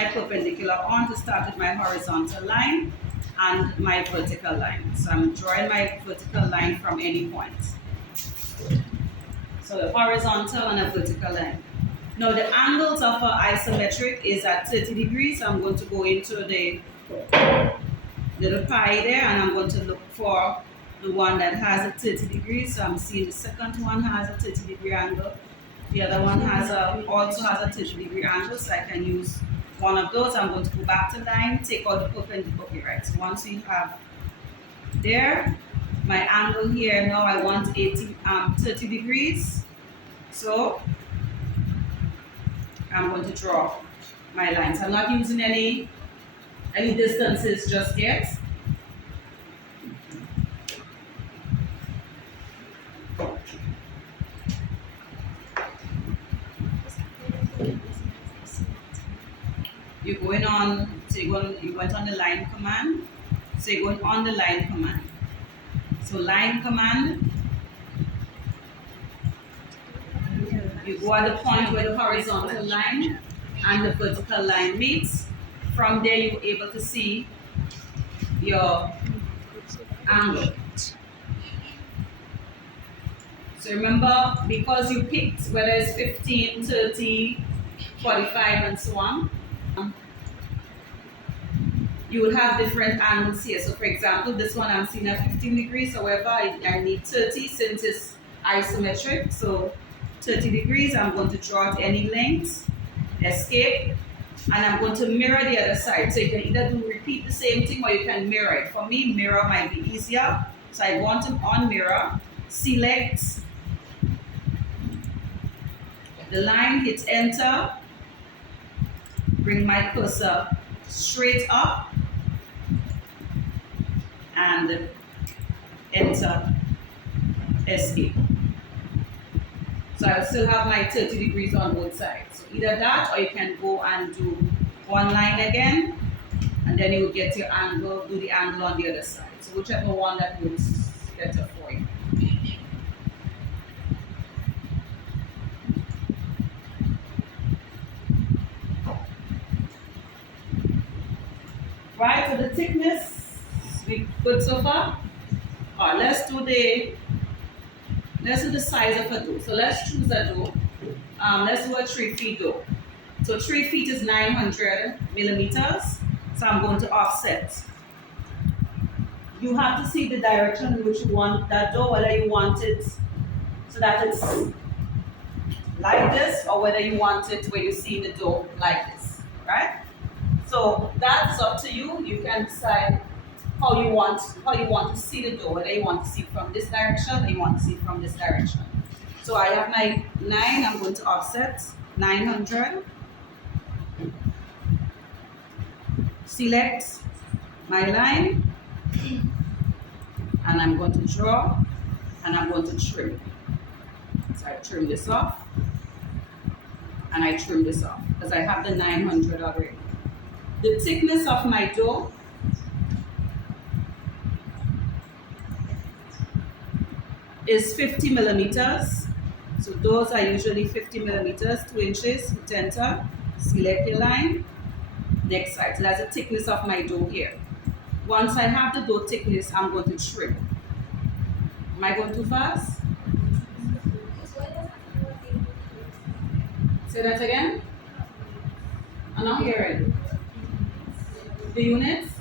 my perpendicular on to start with my horizontal line and my vertical line. So I'm drawing my vertical line from any point. So a horizontal and a vertical line. Now the angles of an isometric is at 30 degrees. I'm going to go into the little pie there and I'm going to look for the one that has a 30 degrees. So I'm seeing the second one has a 30 degree angle. The other one also has a 30 degree angle, so I can use one of those. I'm going to go back to line, take out the perpendicular. Okay, right. So once we have there, my angle here, now I want 30 degrees. So I'm going to draw my lines. I'm not using any distances just yet. You're going on, so you went on the line command. So you're going on the line command. So line command, you go at the point where the horizontal line and the vertical line meets. From there you're able to see your angle. So remember, because you picked whether it's 15, 30, 45 and so on, you will have different angles here. So for example, this one I'm seeing at 15 degrees, however, I need 30 since it's isometric. So 30 degrees, I'm going to draw at any length, escape, and I'm going to mirror the other side. So you can either repeat the same thing or you can mirror it. For me, mirror might be easier. So I want to on mirror, select the line, hit enter, bring my cursor straight up, and enter, escape. So I'll still have my 30 degrees on both sides. So either that, or you can go and do one line again, and then you will get your angle, do the angle on the other side. So whichever one that looks better for you. Right, so the thickness, we good so far. All right, let's do the size of a door. So let's choose a door. Let's do a 3 feet door. So 3 feet is 900 millimeters. So I'm going to offset. You have to see the direction in which you want that door, whether you want it so that it's like this, or whether you want it where you see the door like this, right? So that's up to you. You can decide how you want to see the door, whether you want to see it from this direction or you want to see it from this direction. So I have my 9, I'm going to offset 900. Select my line, and I'm going to draw, and I'm going to trim. So I trim this off, and I trim this off, because I have the 900 already. The thickness of my door is 50 millimeters. So those are usually 50 millimeters, 2 inches. Hit enter, select your line, next side. So that's the thickness of my door here. Once I have the door thickness, I'm going to trim. Am I going too fast? Say that again. I'm not hearing. The units?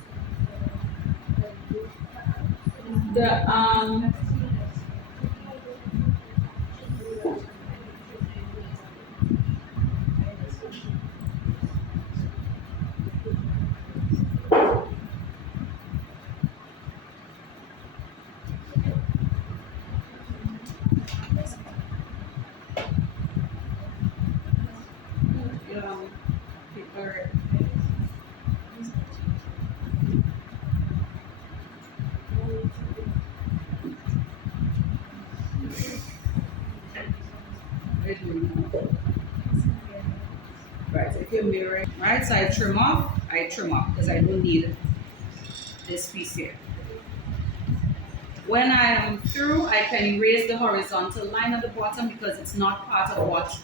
Paper. Right, so if you're mirroring, right, so I trim off because I don't need this piece here. When I am through, I can erase the horizontal line at the bottom because it's not part of what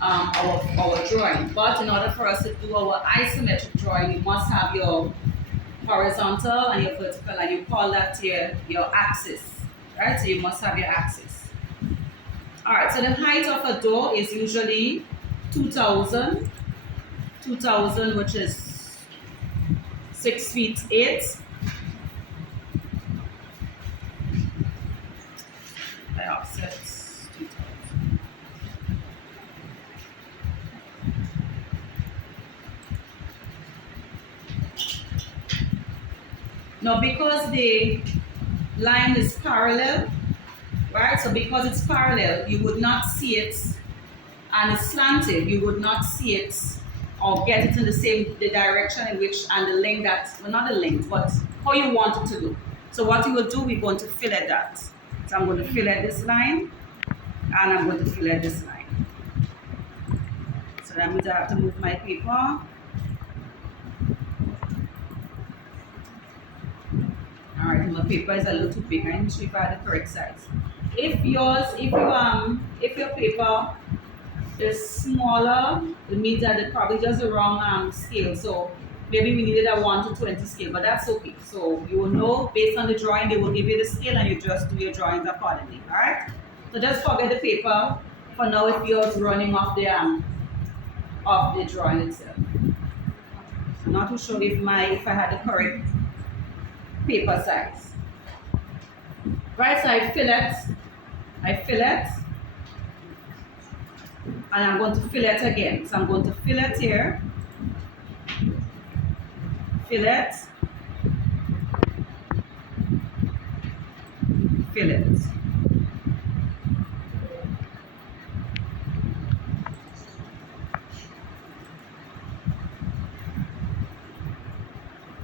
our drawing. But in order for us to do our isometric drawing, you must have your horizontal and your vertical, and you call that your axis, right? So you must have your axis. All right, so the height of a door is usually 2000, which is 6 feet 8. By offset 2000. Now, because the line is parallel, right? So because it's parallel, you would not see it, and it's slanted, you would not see it or get it in the direction in which, and the length that, well, not the length, but how you want it to do. So what you will do, we're going to fillet that. So I'm going to fillet this line, and I'm going to fillet this line. So that means I have to move my paper. Alright, my paper is a little too big. I need to try the correct size. If your paper is smaller, it means that it's probably just the wrong scale. So maybe we needed a 1 to 20 scale, but that's okay. So you will know based on the drawing, they will give you the scale, and you just do your drawings accordingly. Alright? So just forget the paper for now if yours running off the drawing itself. I'm not too sure if I had the correct paper size. Right, so I fillet, and I'm going to fillet again. So I'm going to fillet here, fillet, fillet.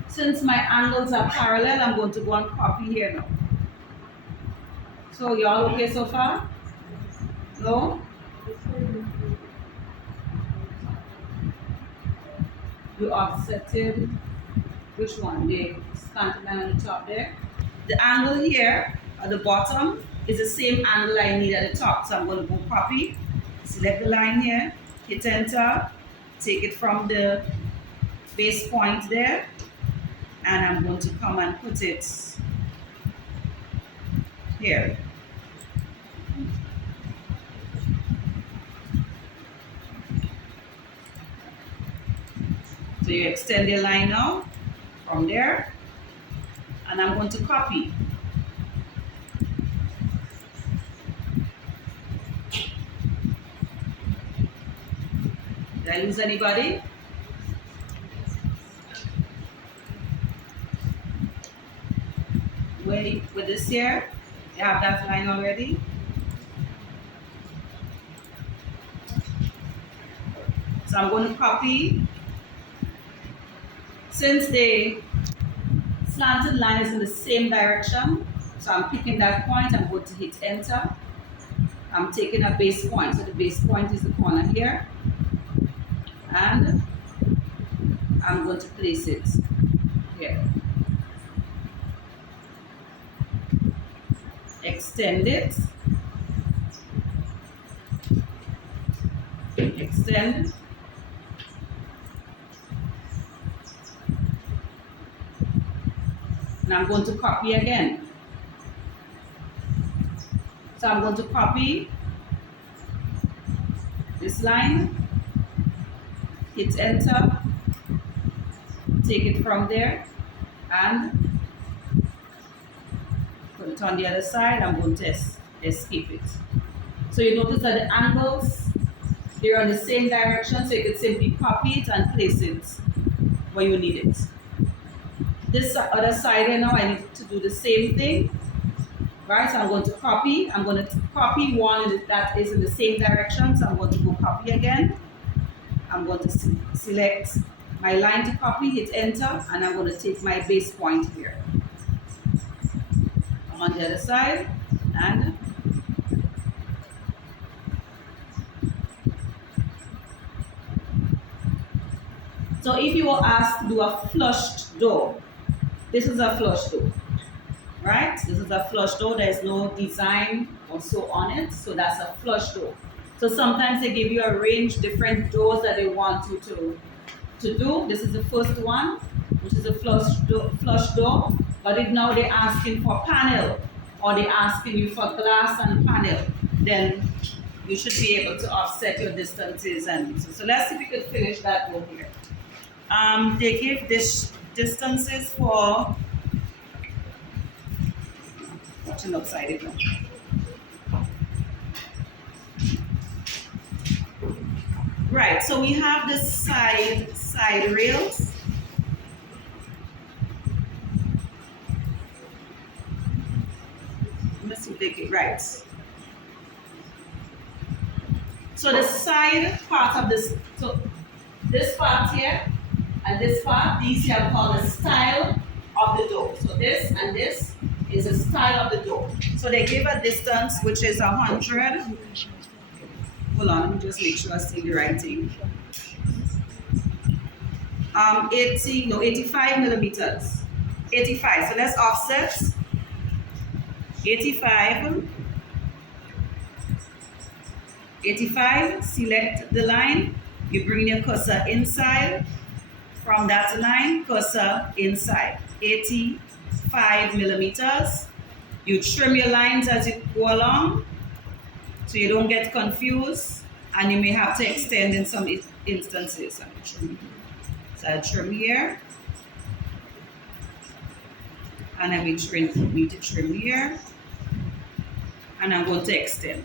Since my angles are parallel, I'm going to go and copy here now. So y'all okay so far? No? You offsetted which one? The slanted line on the top there. The angle here at the bottom is the same angle I need at the top. So I'm going to go copy, select the line here, hit enter, take it from the base point there, and I'm going to come and put it here. So you extend your line now from there, and I'm going to copy. Did I lose anybody? With this here, you have that line already. So I'm going to copy. Since the slanted line is in the same direction, so I'm picking that point, I'm going to hit enter. I'm taking a base point, so the base point is the corner here, and I'm going to place it here. Extend it, extend, and I'm going to copy again. So I'm going to copy this line, hit enter, take it from there, and put it on the other side. I'm going to escape it. So you notice that the angles, they're on the same direction, so you can simply copy it and place it where you need it. This other side here now, I need to do the same thing. Right, so I'm going to copy. I'm going to copy one that is in the same direction, so I'm going to go copy again. I'm going to select my line to copy, hit enter, and I'm going to take my base point here. I'm on the other side, and so if you were asked to do a flushed door, this is a flush door, right? This is a flush door. There is no design or so on it, so that's a flush door. So sometimes they give you a range different doors that they want you to do. This is the first one, which is a flush door. But if now they're asking for panel, or they're asking you for glass and panel, then you should be able to offset your distances. And so let's see if we could finish that door here. They give this distances for watching outside it now. Right, so we have the side rails. Let's see if they get right. So the side part of this, so this part here and this part, these here are called the style of the door. So this and this is the style of the door. So they give a distance which is 100. Hold on, let me just make sure I see the right thing. 85 millimeters. 85. So let's offset. 85. 85. Select the line. You bring your cursor inside. From that line, cursor inside. 85 millimeters. You trim your lines as you go along, so you don't get confused, and you may have to extend in some instances. So I trim here, and I will need to trim here, and I'm going to extend.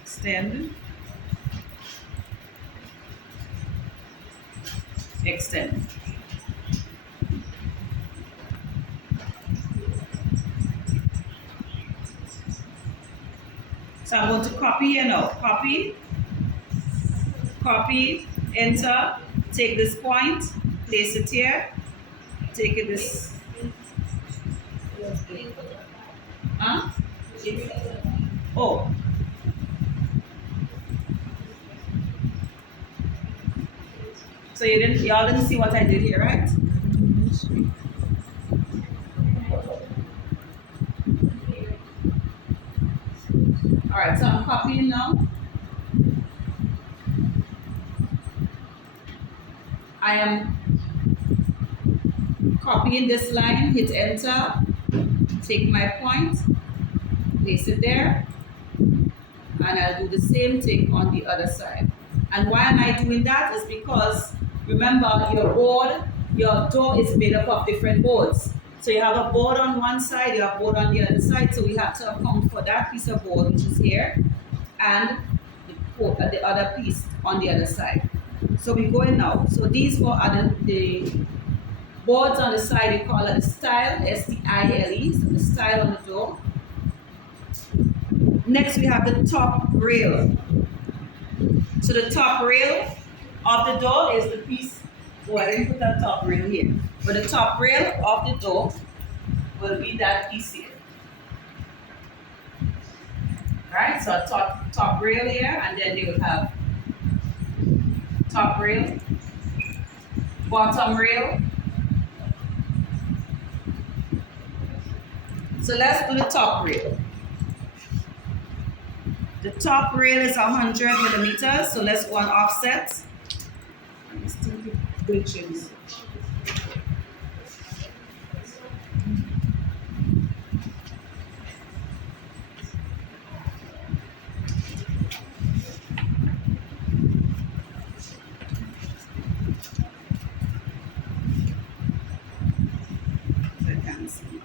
Extend. Extend. So I'm going to copy here now. Copy, copy, enter, take this point, place it here, take it this. Huh? Oh. So y'all didn't see what I did here, right? All right, so I'm copying now. I am copying this line, hit enter, take my point, place it there, and I'll do the same thing on the other side. And why am I doing that? Is because remember your door is made up of different boards. So you have a board on one side, you have a board on the other side, so we have to account for that piece of board which is here, and the other piece on the other side. So we go in now. So these are the boards on the side, we call it the style, S-T-I-L-E, so the style on the door. Next we have the top rail. So the top rail of the door is the piece, I didn't put that top rail here, but the top rail of the door will be that piece here. Right, so top rail here, and then they will have top rail, bottom rail. So let's do the top rail. The top rail is 100 millimeters, so let's go on offset. I'm still glitching.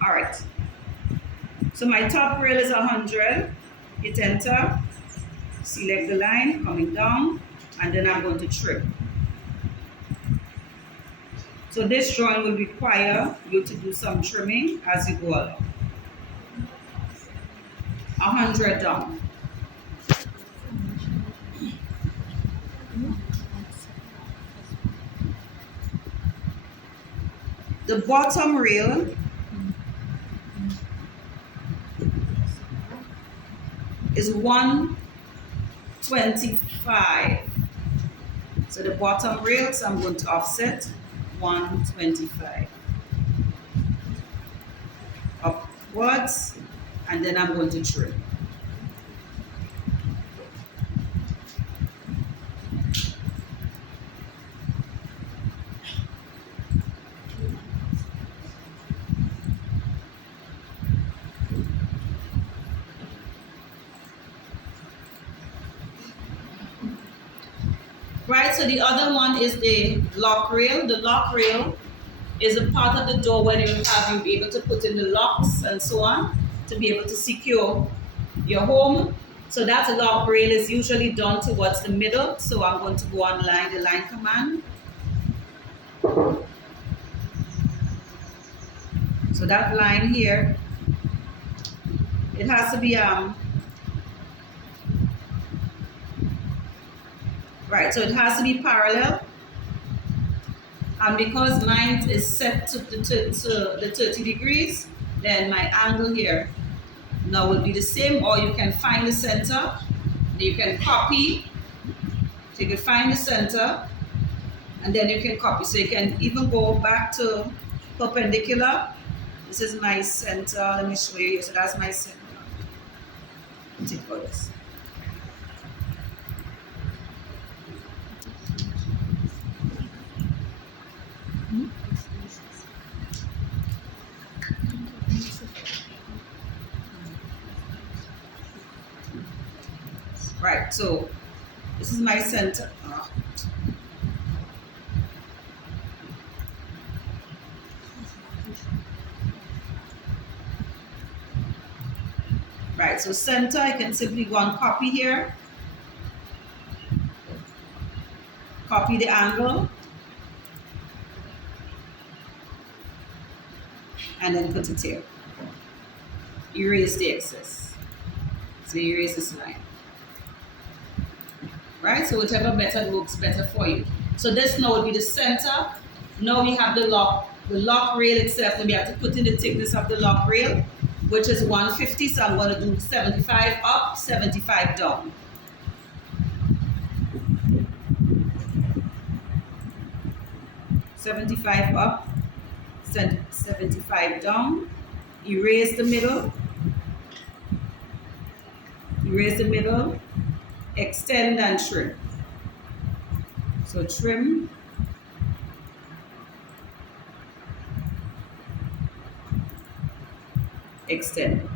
All right. So my top rail is 100. Hit enter. Select the line coming down, and then I'm going to trim. So this drawing will require you to do some trimming as you go along. 100 down. The bottom rail is 125. So the bottom rail, so I'm going to offset 125. Up upwards, and then I'm going to trim. Right, so the other one is the lock rail. The lock rail is a part of the door where you'll be able to put in the locks and so on to be able to secure your home. So that lock rail is usually done towards the middle. So I'm going to go on the line command. So that line here, it has to be right, so it has to be parallel. And because mine is set to the 30 degrees, then my angle here now will be the same, or you can find the center. You can copy. So you can find the center, and then you can copy. So you can even go back to perpendicular. This is my center. Let me show you. So that's my center. Take for this. Right, so this is my center. Right, so center, I can simply go and copy here. Copy the angle. And then put it here. Erase the excess. So erase this line. Right, so whichever method works better for you. So this now will be the center. Now we have the lock rail itself, and we have to put in the thickness of the lock rail, which is 150. So I'm going to do 75 up, 75 down. $75 up, 75 down. Erase the middle. Erase the middle. Extend and trim. So trim. Extend.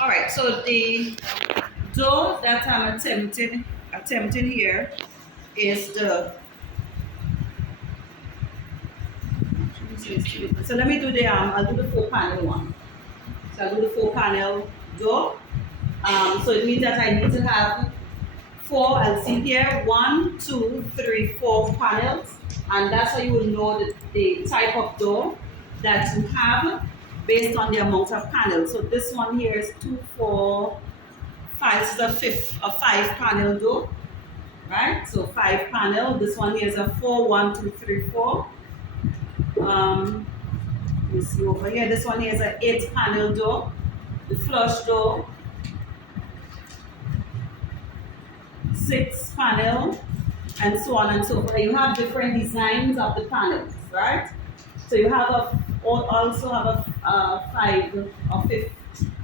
All right, so the door that I'm attempting here is the, so let me do the, I'll do the 4-panel one. So I'll do the 4-panel door. So it means that I need to have 4, I'll see here, 1, 2, 3, 4 panels. And that's how you will know the type of door that you have based on the amount of panels. So this one here is 2, 4, 5. This is a 5-panel door, right? So 5 panel. This one here is a 4, 1, 2, 3, 4. Let me see over here. This one here is an 8-panel door, the flush door. 6 panel, and so on and so forth. You have different designs of the panels, right? So you have also have a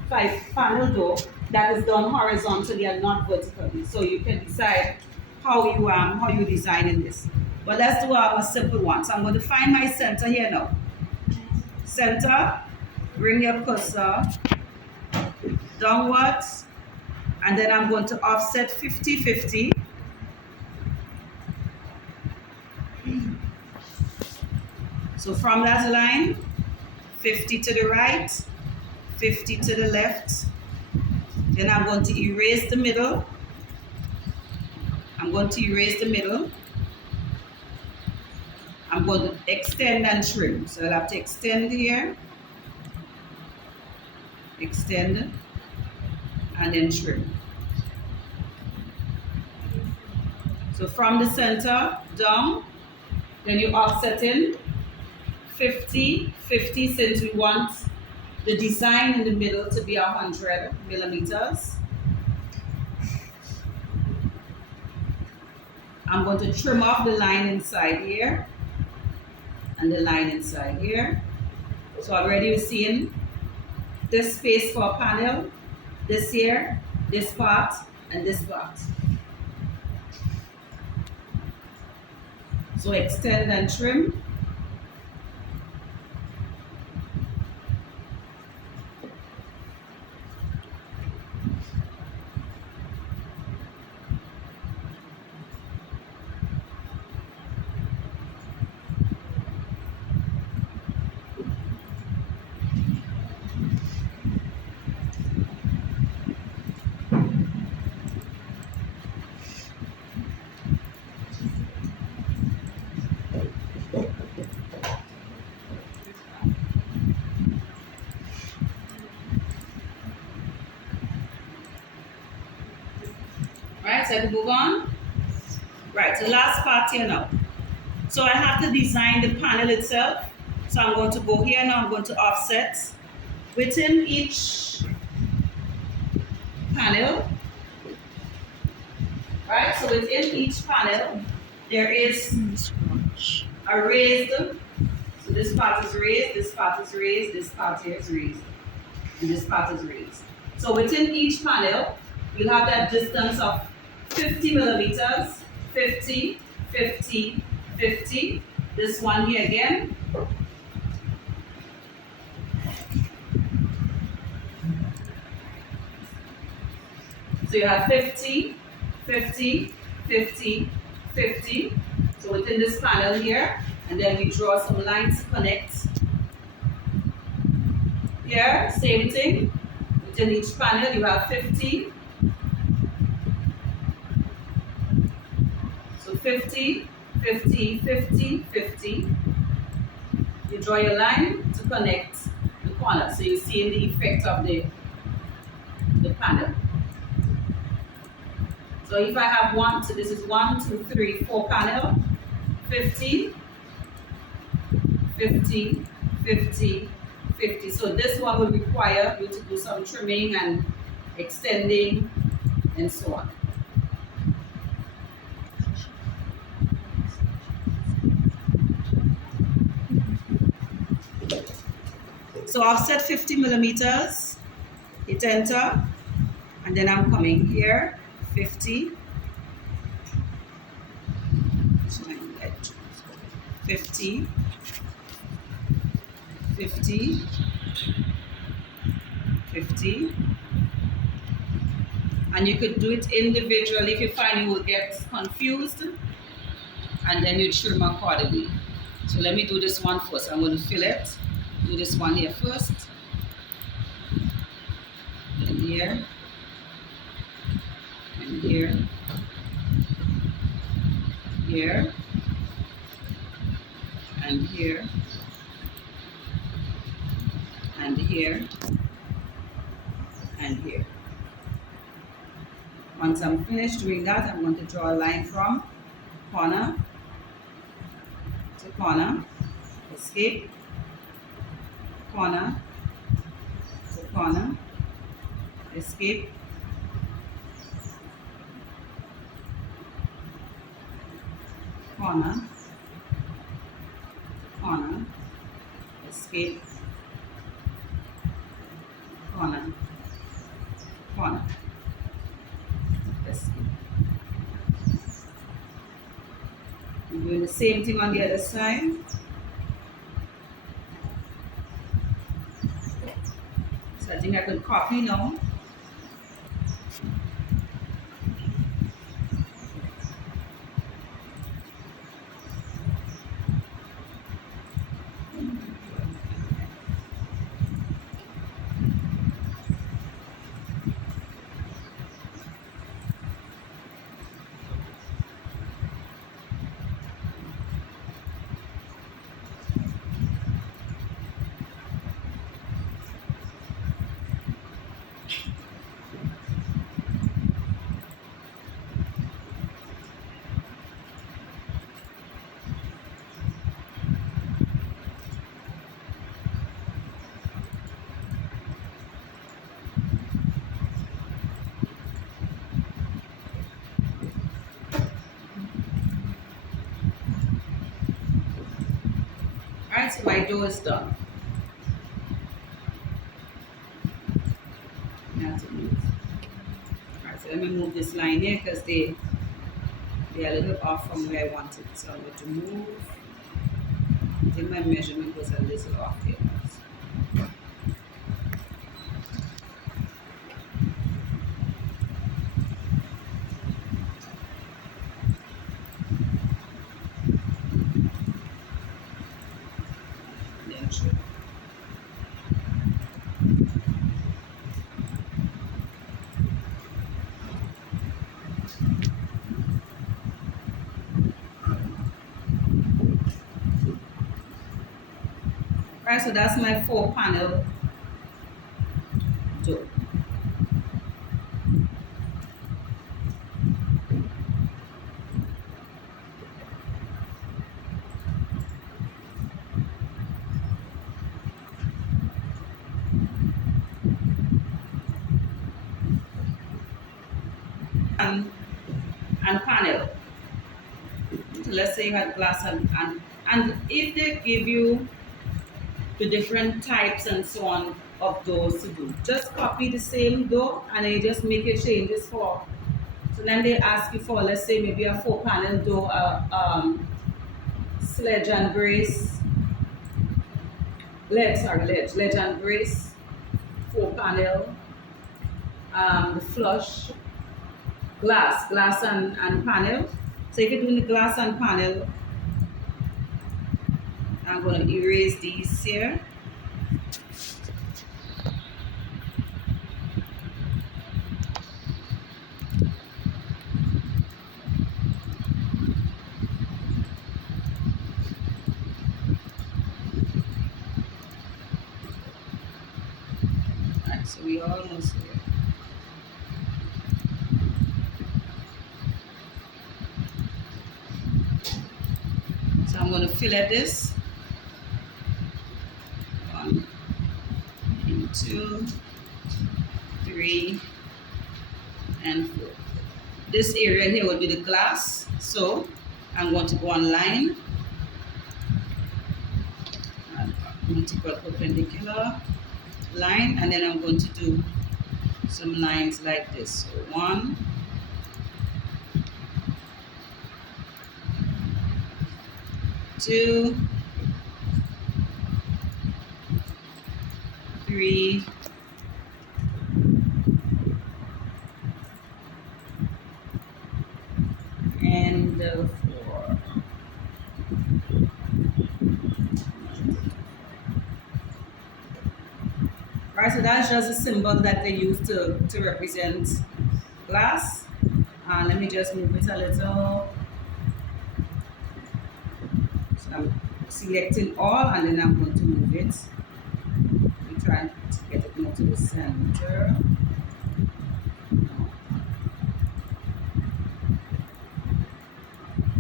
5 panel door that is done horizontally and not vertically. So you can decide how you design in this. But let's do a simple one. So I'm going to find my center here now. Center, bring your cursor downwards, and then I'm going to offset 50-50. So from that line, 50 to the right, 50 to the left. Then I'm going to erase the middle. I'm going to erase the middle. I'm going to extend and trim. So I'll have to extend here. Extend. and then trim. So from the center down, then you offset in 50, 50, since we want the design in the middle to be 100 millimeters. I'm going to trim off the line inside here and the line inside here. So already you're seeing this space for a panel, this here, this part, and this part. So extend and trim. Right, so I can move on. Right, so last part here now. So I have to design the panel itself. So I'm going to go here now, I'm going to offset. Within each panel, right, so within each panel, there is a raised, so this part is raised, this part is raised, this part here is raised, and this part is raised. So within each panel, you'll have that distance of 50 millimeters, 50, 50, 50. This one here again. So you have 50, 50, 50, 50. So within this panel here, and then we draw some lines to connect. Here, same thing. Within each panel, you have 50. So 50, 50, 50, 50. You draw your line to connect the corner. So you see the effect of the panel. So if I have one, so this is 1, 2, 3, 4 panel, 50, 50, 50, 50. So this one will require you to do some trimming and extending and so on. So offset 50 millimeters, hit enter, and then I'm coming here, 50, 50, 50, 50, and you could do it individually if you find you will get confused, and then you trim accordingly. So let me do this one first. I'm going to fill it. Do this one here first, and here, and here, here, and here, and here, and here. Once I'm finished doing that, I'm going to draw a line from corner to corner, escape, corner to corner, escape, corner, corner, escape, corner, corner, escape. I'm doing the same thing on the other side. So I think I could copy now. Alright, so my door is done. I have to move. Alright, so let me move this line here because they're a little off from where I want it. So I'm going to move. I think my measurement was a little off here. Then sure. Alright, so that's my 4-panel door. And panel. So let's say you had glass and if they give you the different types and so on of doors to do, just copy the same door and then you just make your changes for. So then they ask you for, let's say maybe a 4-panel door, sledge and brace, ledge and brace, 4-panel, the flush, glass and panel. So if you're doing the glass and panel, I'm going to erase these here. Alright, so we are almost here. So I'm going to fillet this. 1, 2, 3, and 4. This area here will be the glass. So I'm going to go on line. I'm going to put perpendicular line, and then I'm going to do some lines like this. So 1, 2, 3, and 4. Right, so that's just a symbol that they use to represent glass. Let me just move it a little. So I'm selecting all and then I'm going to move it. I'm trying to get it more to the center.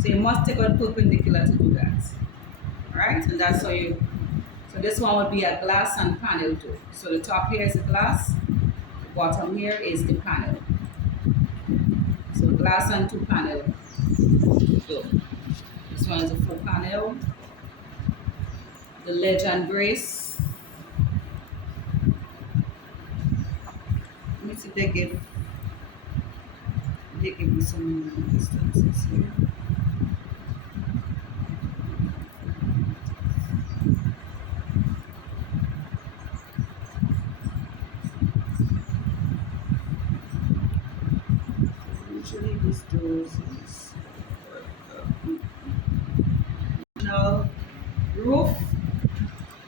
So you must take out perpendicular to do that. Alright, and that's how you. So this one would be a glass and panel door. So the top here is the glass, the bottom here is the panel. So glass and 2-panel door. This one is a 4-panel. The ledge and brace. Let me see if they give me some distances here. Usually this doors is now roof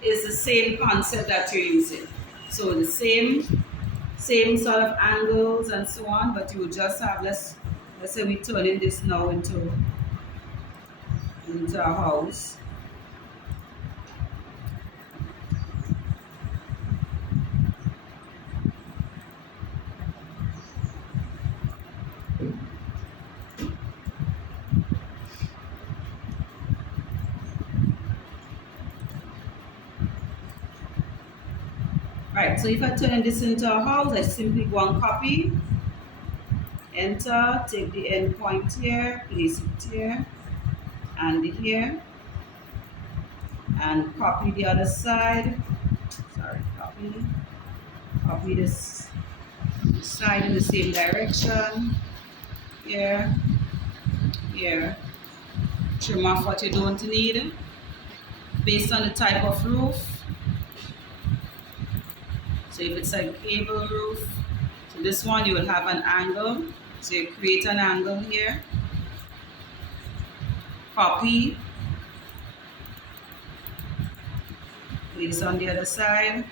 is the same concept that you're using. So the same sort of angles and so on, but you will just have let's say we're turning this now into a house. Right, so if I turn this into a house, I simply go and copy, enter, take the end point here, place it here, and here, and copy the other side. Sorry, copy this side in the same direction. Here, here. Trim off what you don't need based on the type of roof. So if it's a gable roof, so this one you will have an angle. So you create an angle here. Copy. Place on the other side.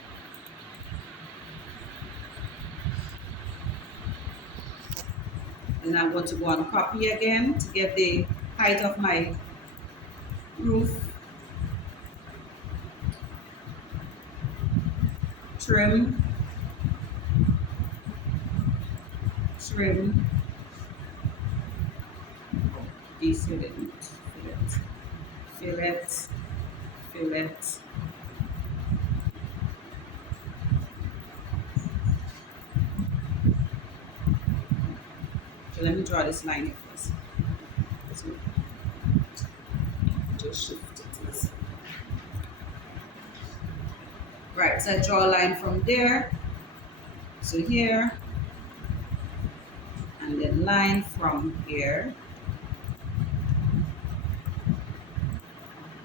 And I'm going to go and copy again to get the height of my roof. Trim. Trim. Fillet. Fillet. Fillet. So let me draw this line here first. So just shift it this. Right, so I draw a line from there. So here. And then line from here.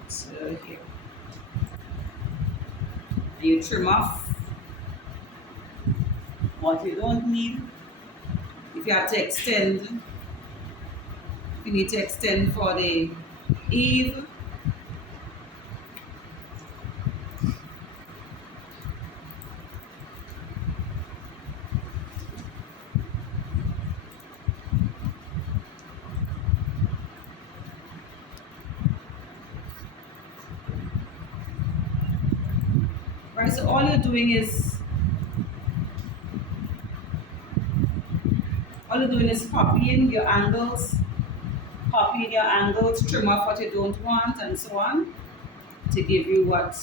So here. And you trim off what you don't need. If you have to extend, you need to extend for the eave. Right, so all you're doing is copying your angles, trim off what you don't want, and so on, to give you what